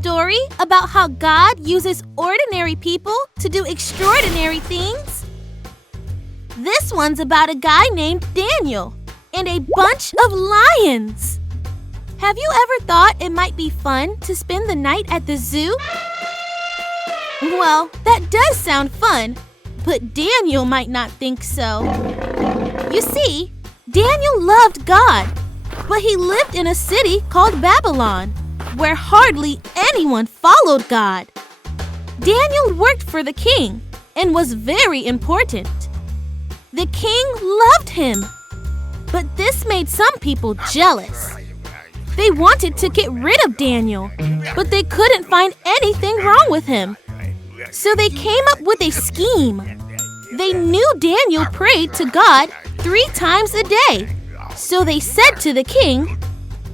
story about how God uses ordinary people to do extraordinary things? This one's about a guy named Daniel and a bunch of lions. Have you ever thought it might be fun to spend the night at the zoo? Well, that does sound fun, but Daniel might not think so. You see, Daniel loved God, but he lived in a city called Babylon, where hardly anyone followed God. Daniel worked for the king and was very important. The king loved him, but this made some people jealous. They wanted to get rid of Daniel, but they couldn't find anything wrong with him. So they came up with a scheme. They knew Daniel prayed to God 3 times a day. So they said to the king,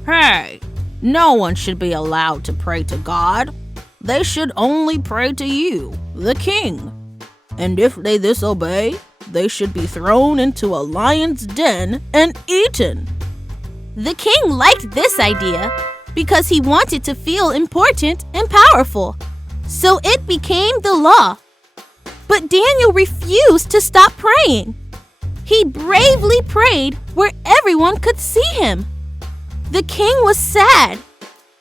"Hey, no one should be allowed to pray to God. They should only pray to you, the king. And if they disobey, they should be thrown into a lion's den and eaten." The king liked this idea because he wanted to feel important and powerful. So it became the law. But Daniel refused to stop praying. He bravely prayed where everyone could see him. The king was sad,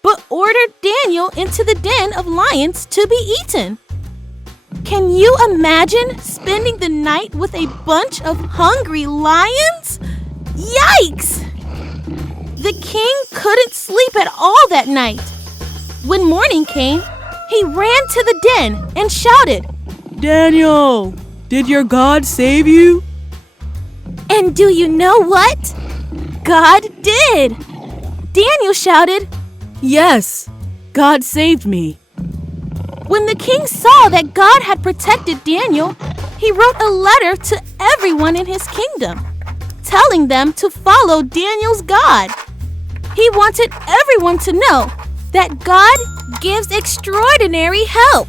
but ordered Daniel into the den of lions to be eaten. Can you imagine spending the night with a bunch of hungry lions? Yikes! The king couldn't sleep at all that night. When morning came, he ran to the den and shouted, "Daniel, did your God save you?" And do you know what? God did! Daniel shouted, "Yes, God saved me." When the king saw that God had protected Daniel, he wrote a letter to everyone in his kingdom, telling them to follow Daniel's God. He wanted everyone to know that God gives extraordinary help.